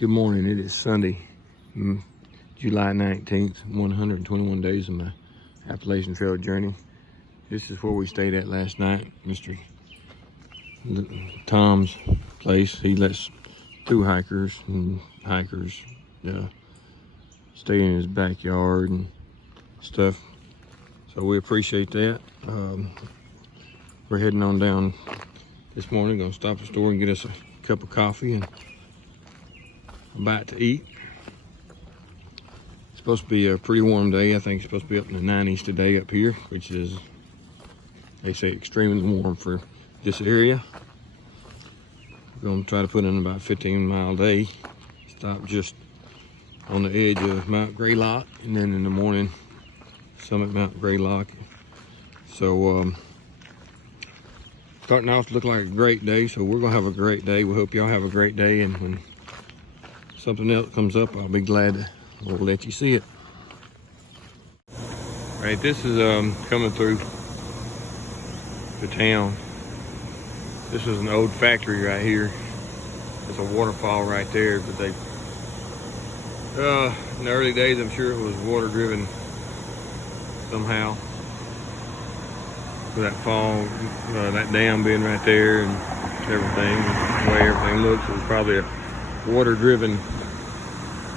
Good morning. It is Sunday, July 19th, 121 days of my Appalachian Trail journey. This is where we stayed at last night, Mr. Tom's place. He lets through hikers and hikers stay in his backyard and stuff. So we appreciate that. We're heading on down this morning. Gonna stop at the store and get us a cup of coffee and a bite to eat. It's supposed to be a pretty warm day. I think it's supposed to be up in the 90s today up here, which is, they say, extremely warm for this area. We're gonna try to put in about a 15-mile day. Stop just on the edge of Mount Greylock, and then in the morning, summit Mount Greylock. So starting off to look like a great day, so we're gonna have a great day. We hope y'all have a great day, and when something else comes up, I'll be glad to let you see it. All right, this is coming through the town. This is an old factory right here. There's a waterfall right there, but they, in the early days, I'm sure it was water driven somehow. With that fall, that dam being right there and everything, the way everything looks, it was probably a water-driven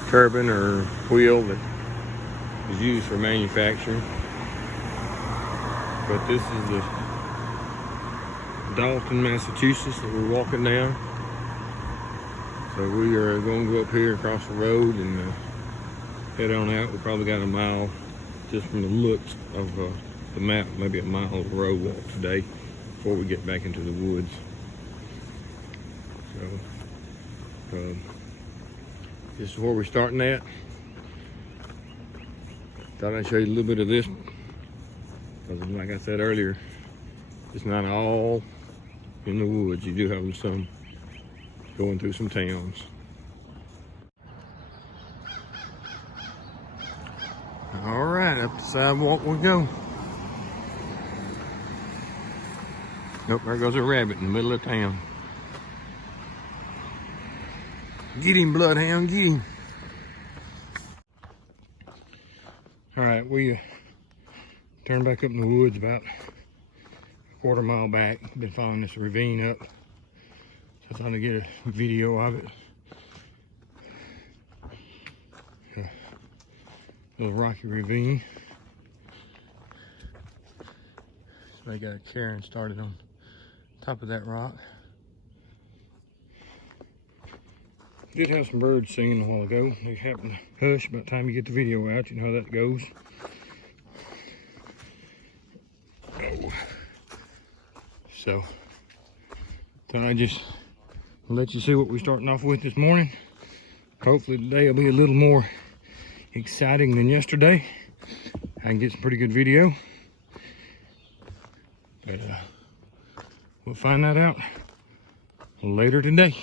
turbine or wheel that was used for manufacturing. But this is the Dalton, Massachusetts that we're walking down. So we are going to go up here across the road and head on out. We probably got a mile just from the looks of the map, maybe a mile of road walk today before we get back into the woods. So this is where we're starting at. Thought I'd show you a little bit of this, because like I said earlier, it's not all in the woods. You do have some going through some towns. All right, up the sidewalk we go. Nope, there goes a rabbit in the middle of town. Get him, bloodhound, get him. All right, we turned back up in the woods about a quarter mile back. Been following this ravine up. So I thought I'd get a video of it. A little rocky ravine. Somebody got a cairn started on top of that rock. Did have some birds singing a while ago. They happened to hush by the time you get the video out. You know how that goes. Oh. So, thought I'd just let you see what we're starting off with this morning. Hopefully today will be a little more exciting than yesterday. I can get some pretty good video. But we'll find that out later today.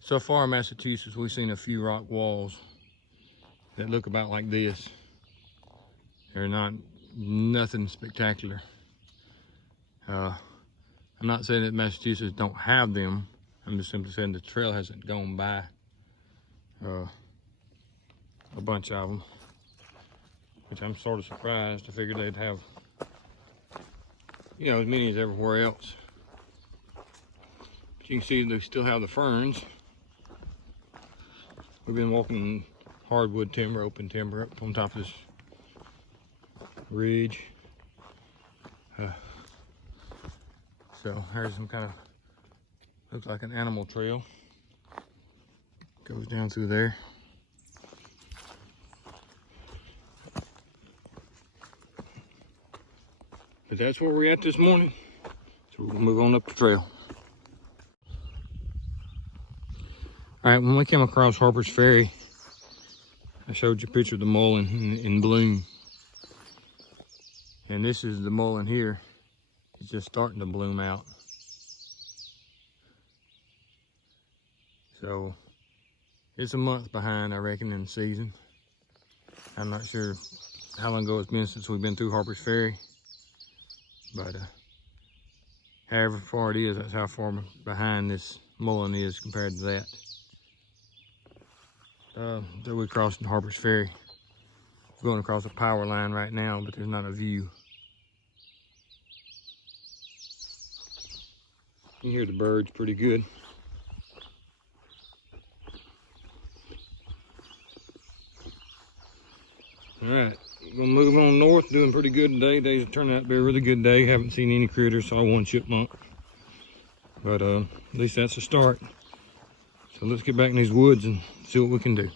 So far in Massachusetts, we've seen a few rock walls that look about like this. They're nothing spectacular. I'm not saying that Massachusetts don't have them. I'm just simply saying the trail hasn't gone by a bunch of them, which I'm sort of surprised. I figured they'd have, you know, as many as everywhere else. But you can see they still have the ferns. We've been walking hardwood timber, open timber up on top of this ridge. So there's some kind of, looks like an animal trail. Goes down through there. But that's where we're at this morning. So we'll move on up the trail. All right, when we came across Harper's Ferry, I showed you a picture of the mullein in bloom. And this is the mullein here. It's just starting to bloom out. So it's a month behind, I reckon, in the season. I'm not sure how long ago it's been since we've been through Harper's Ferry, but however far it is, that's how far behind this mullen is compared to that. So we're crossing Harper's Ferry. We're going across a power line right now, but there's not a view. You can hear the birds pretty good. All right, gonna move on north. Doing pretty good today. Today's turning out to be a really good day. Haven't seen any critters. Saw one chipmunk, but at least that's a start. So let's get back in these woods and see what we can do.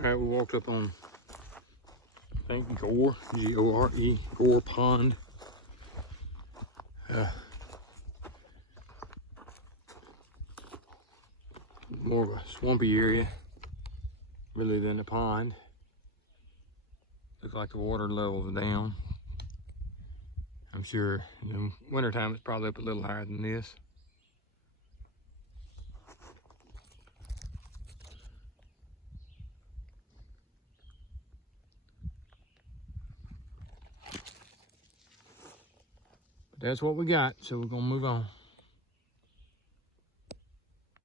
All right, we walked up on, I think, Gore, G-O-R-E, Gore Pond. More of a swampy area, really, than a pond. Looks like the water level is down. I'm sure in the wintertime it's probably up a little higher than this. That's what we got, so we're gonna move on.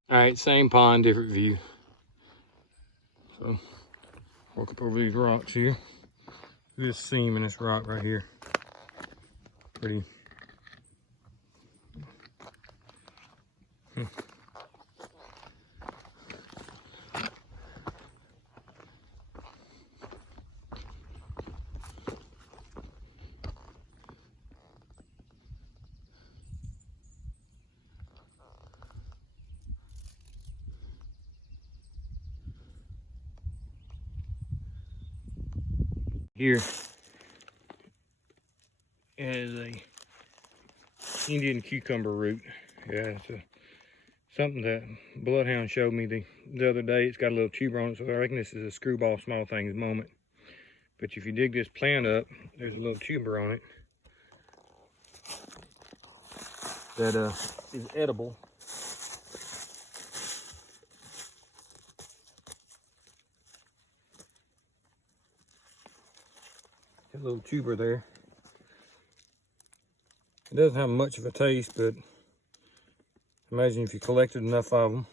All right, same pond, different view. So, walk up over these rocks here. This seam in this rock right here. Pretty. Here is a Indian cucumber root. Yeah, it's something that Bloodhound showed me the other day. It's got a little tuber on it, so I reckon this is a screwball small things moment. But if you dig this plant up, there's a little tuber on it that is edible. A little tuber there. It doesn't have much of a taste, but imagine if you collected enough of them.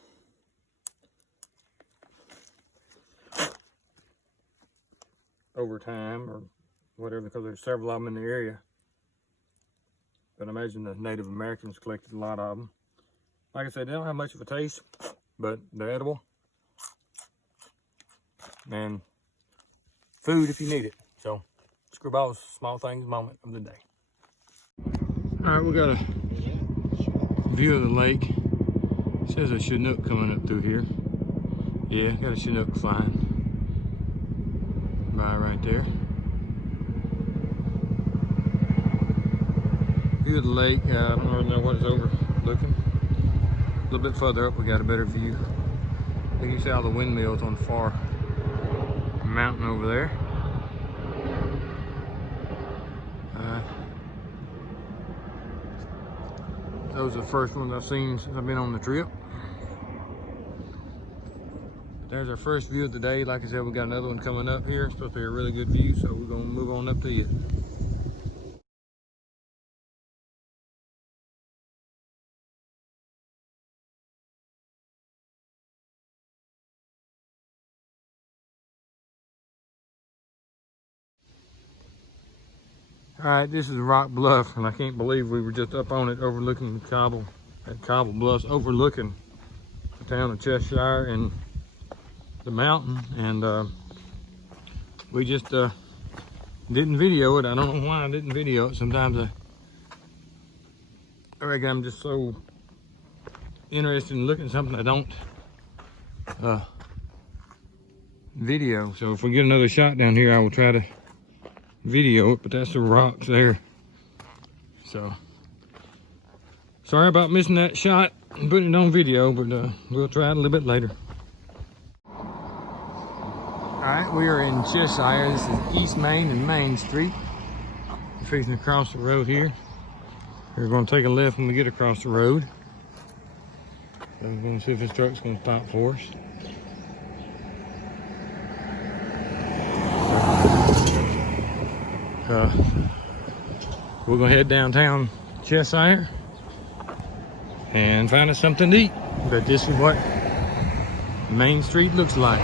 Over time or whatever, because there's several of them in the area. But imagine the Native Americans collected a lot of them. Like I said, they don't have much of a taste, but they're edible. And food if you need it. So, Screwball's small things moment of the day. All right, we got a view of the lake. It says a Chinook coming up through here. Yeah, got a Chinook flying by right there. View of the lake. I don't really know what it's overlooking. A little bit further up, we got a better view. I think you see all the windmills on the far mountain over there. Those are the first ones I've seen since I've been on the trip. There's our first view of the day. Like I said, we got another one coming up here. It's supposed to be a really good view, so we're gonna move on up to it. All right, this is Rock Bluff, and I can't believe we were just up on it, overlooking Cobble Bluffs, overlooking the town of Cheshire and the mountain. And we just didn't video it. I don't know why I didn't video it. Sometimes I reckon I'm just so interested in looking at something I don't video. So if we get another shot down here, I will try to video it, but that's the rocks there. So Sorry about missing that shot and putting it on video, but we'll try it a little bit later. All right, we are in Cheshire. This is East Main and Main Street. We're fixing to cross the road here. We're going to take a left when we get across the road. So we're going to see if this truck's going to stop for us. We're going to head downtown Cheshire and find us something to eat. But this is what Main Street looks like.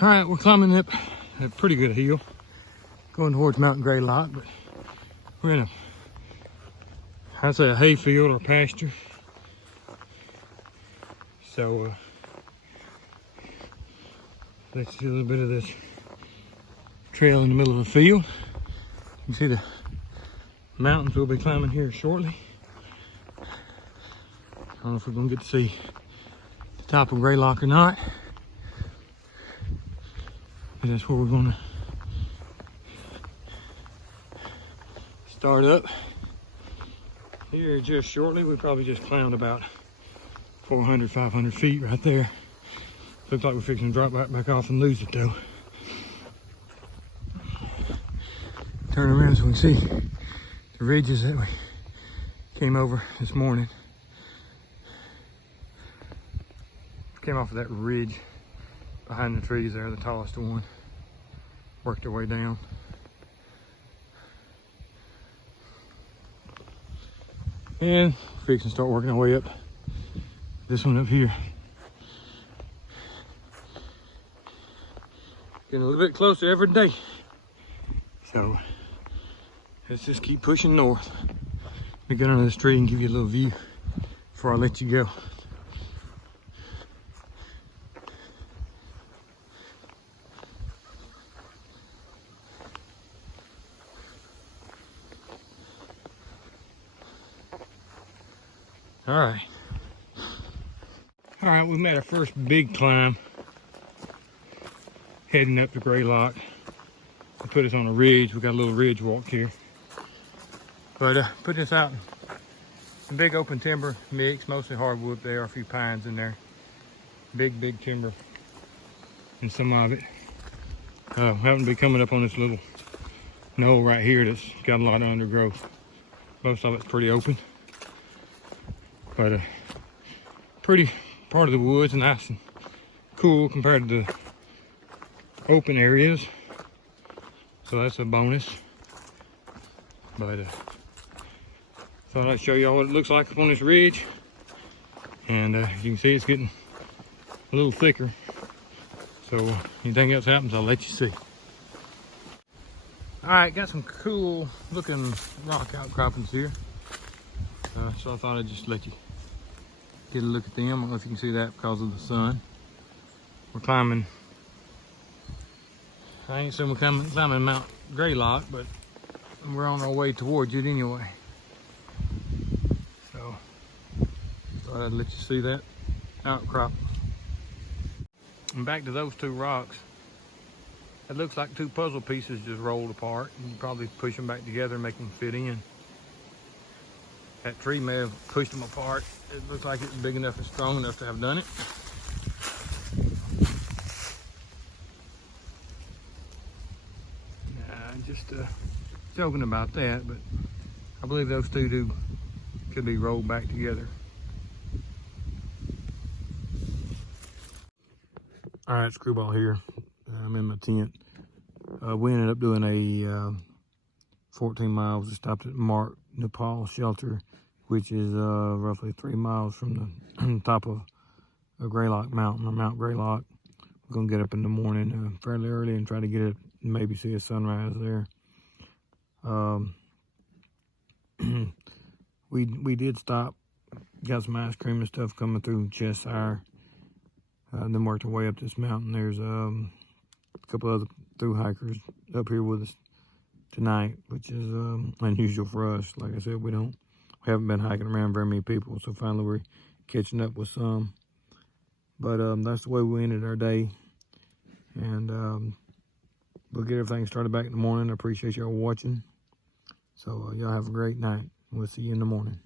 All right, we're climbing up a pretty good hill, going towards Mountain Greylock, but we're in a, I'd say a hay field or pasture. So let's see a little bit of this trail in the middle of a field. You can see the mountains we'll be climbing here shortly. I don't know if we're gonna get to see the top of Greylock or not. But that's where we're gonna start up. Here just shortly, we probably just climbed about 400, 500 feet right there. Looks like we're fixing to drop right back off and lose it though. Turn around so we can see the ridges that we came over this morning. Came off of that ridge behind the trees there, the tallest one. Worked our way down. And fixing to start working our way up this one up here. Getting a little bit closer every day. So let's just keep pushing north. Let me get under this tree and give you a little view before I let you go. All right, we made our first big climb heading up to Greylock. They put us on a ridge. We got a little ridge walk here. But put this out in big open timber mix, mostly hardwood. There are a few pines in there. Big timber and some of it. Happen to be coming up on this little knoll right here that's got a lot of undergrowth. Most of it's pretty open. But pretty part of the woods, nice and cool compared to the open areas. So that's a bonus. But thought I'd show y'all what it looks like up on this ridge. And you can see it's getting a little thicker. So anything else happens, I'll let you see. All right, got some cool looking rock outcroppings here. So I thought I'd just let you get a look at them. I don't know if you can see that because of the sun. We're climbing, I ain't saying we're climbing Mount Greylock, but we're on our way towards it anyway. So thought I'd let you see that outcrop. And back to those two rocks. It looks like two puzzle pieces just rolled apart. You can probably push them back together and make them fit in. That tree may have pushed them apart. It looks like it's big enough and strong enough to have done it. Just joking about that, but I believe those two could be rolled back together. All right, Screwball here. I'm in my tent. We ended up doing a 14 miles. We stopped at Noepel shelter, which is roughly 3 miles from the top of Greylock Mountain, or Mount Greylock. We're gonna get up in the morning fairly early and try to get it, maybe see a sunrise there. We did stop, got some ice cream and stuff coming through Cheshire, then worked our way up this mountain. There's a couple other through hikers up here with us tonight, which is unusual for us. Like I said, we don't We haven't been hiking around very many people, so finally we're catching up with some. But that's the way we ended our day. And we'll get everything started back in the morning. I appreciate y'all watching. So y'all have a great night. We'll see you in the morning.